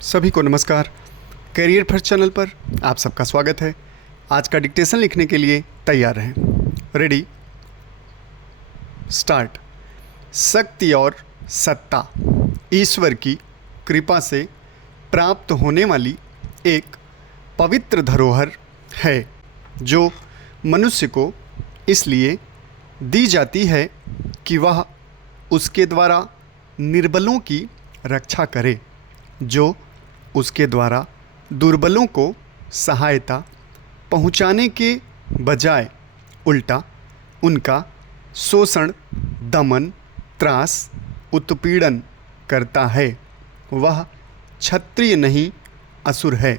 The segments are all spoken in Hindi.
सभी को नमस्कार। करियर फर्स्ट चैनल पर आप सबका स्वागत है। आज का डिक्टेशन लिखने के लिए तैयार रहें। Ready, start. शक्ति और सत्ता ईश्वर की कृपा से प्राप्त होने वाली एक पवित्र धरोहर है जो मनुष्य को इसलिए दी जाती है कि वह उसके द्वारा निर्बलों की रक्षा करे, जो उसके द्वारा दुर्बलों को सहायता पहुंचाने के बजाय उल्टा उनका शोषण, दमन, त्रास, उत्पीड़न करता है। वह क्षत्रिय नहीं, असुर है।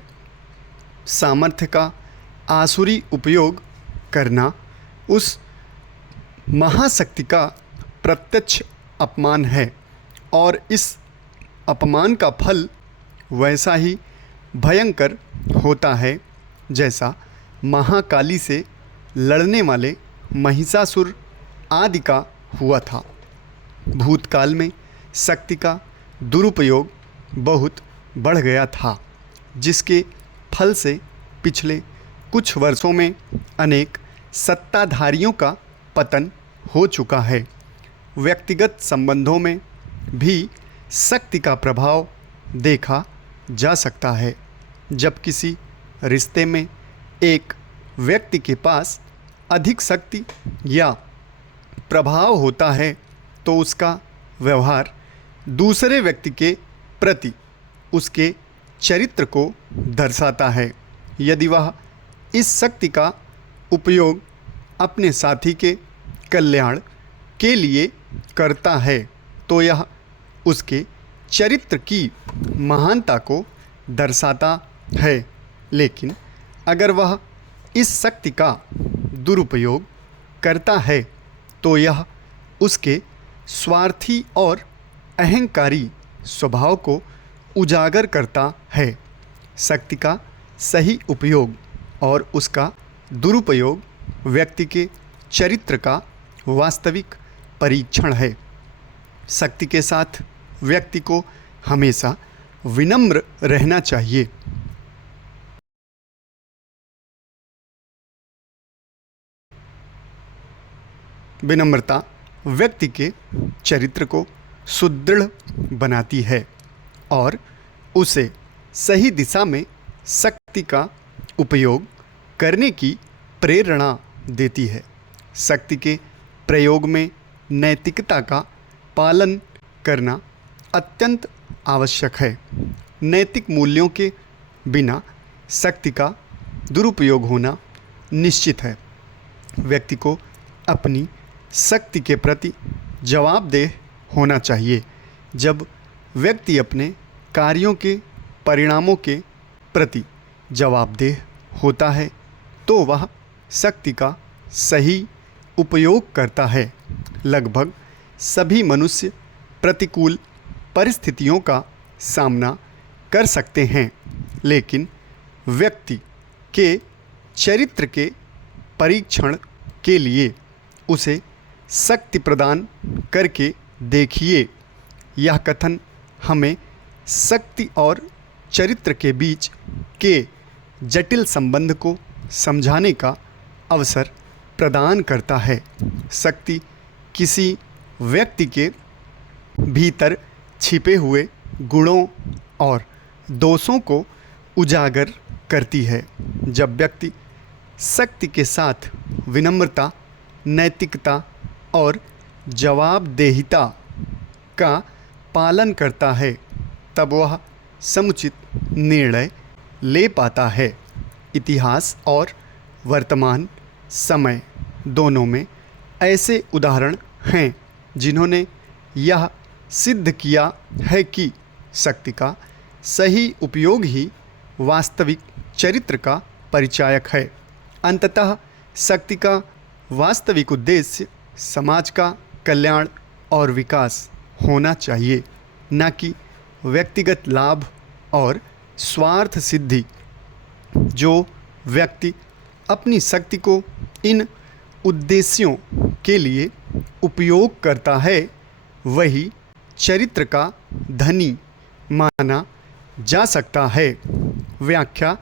सामर्थ्य का आसुरी उपयोग करना उस महाशक्ति का प्रत्यक्ष अपमान है और इस अपमान का फल वैसा ही भयंकर होता है जैसा महाकाली से लड़ने वाले महिषासुर आदि का हुआ था। भूतकाल में शक्ति का दुरुपयोग बहुत बढ़ गया था, जिसके फल से पिछले कुछ वर्षों में अनेक सत्ताधारियों का पतन हो चुका है। व्यक्तिगत संबंधों में भी शक्ति का प्रभाव देखा जा सकता है। जब किसी रिश्ते में एक व्यक्ति के पास अधिक शक्ति या प्रभाव होता है तो उसका व्यवहार दूसरे व्यक्ति के प्रति उसके चरित्र को दर्शाता है। यदि वह इस शक्ति का उपयोग अपने साथी के कल्याण के लिए करता है तो यह उसके चरित्र की महानता को दर्शाता है। लेकिन अगर वह इस शक्ति का दुरुपयोग करता है तो यह उसके स्वार्थी और अहंकारी स्वभाव को उजागर करता है। शक्ति का सही उपयोग और उसका दुरुपयोग व्यक्ति के चरित्र का वास्तविक परीक्षण है। शक्ति के साथ व्यक्ति को हमेशा विनम्र रहना चाहिए। विनम्रता व्यक्ति के चरित्र को सुदृढ़ बनाती है और उसे सही दिशा में शक्ति का उपयोग करने की प्रेरणा देती है। शक्ति के प्रयोग में नैतिकता का पालन करना अत्यंत आवश्यक है। नैतिक मूल्यों के बिना शक्ति का दुरुपयोग होना निश्चित है। व्यक्ति को अपनी शक्ति के प्रति जवाबदेह होना चाहिए। जब व्यक्ति अपने कार्यों के परिणामों के प्रति जवाबदेह होता है तो वह शक्ति का सही उपयोग करता है। लगभग सभी मनुष्य प्रतिकूल परिस्थितियों का सामना कर सकते हैं, लेकिन व्यक्ति के चरित्र के परीक्षण के लिए उसे शक्ति प्रदान करके देखिए। यह कथन हमें शक्ति और चरित्र के बीच के जटिल संबंध को समझाने का अवसर प्रदान करता है। शक्ति किसी व्यक्ति के भीतर छिपे हुए गुणों और दोषों को उजागर करती है। जब व्यक्ति शक्ति के साथ विनम्रता, नैतिकता और जवाबदेहिता का पालन करता है तब वह समुचित निर्णय ले पाता है। इतिहास और वर्तमान समय दोनों में ऐसे उदाहरण हैं जिन्होंने यह सिद्ध किया है कि शक्ति का सही उपयोग ही वास्तविक चरित्र का परिचायक है। अंततः शक्ति का वास्तविक उद्देश्य समाज का कल्याण और विकास होना चाहिए, न कि व्यक्तिगत लाभ और स्वार्थ सिद्धि। जो व्यक्ति अपनी शक्ति को इन उद्देश्यों के लिए उपयोग करता है वही चरित्र का धनी माना जा सकता है। व्याख्या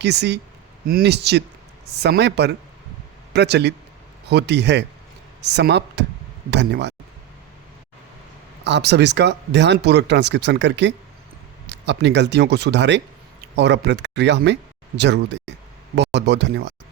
किसी निश्चित समय पर प्रचलित होती है। समाप्त। धन्यवाद। आप सब इसका ध्यानपूर्वक ट्रांसक्रिप्शन करके अपनी गलतियों को सुधारें और अब प्रतिक्रिया हमें ज़रूर दें। बहुत बहुत धन्यवाद।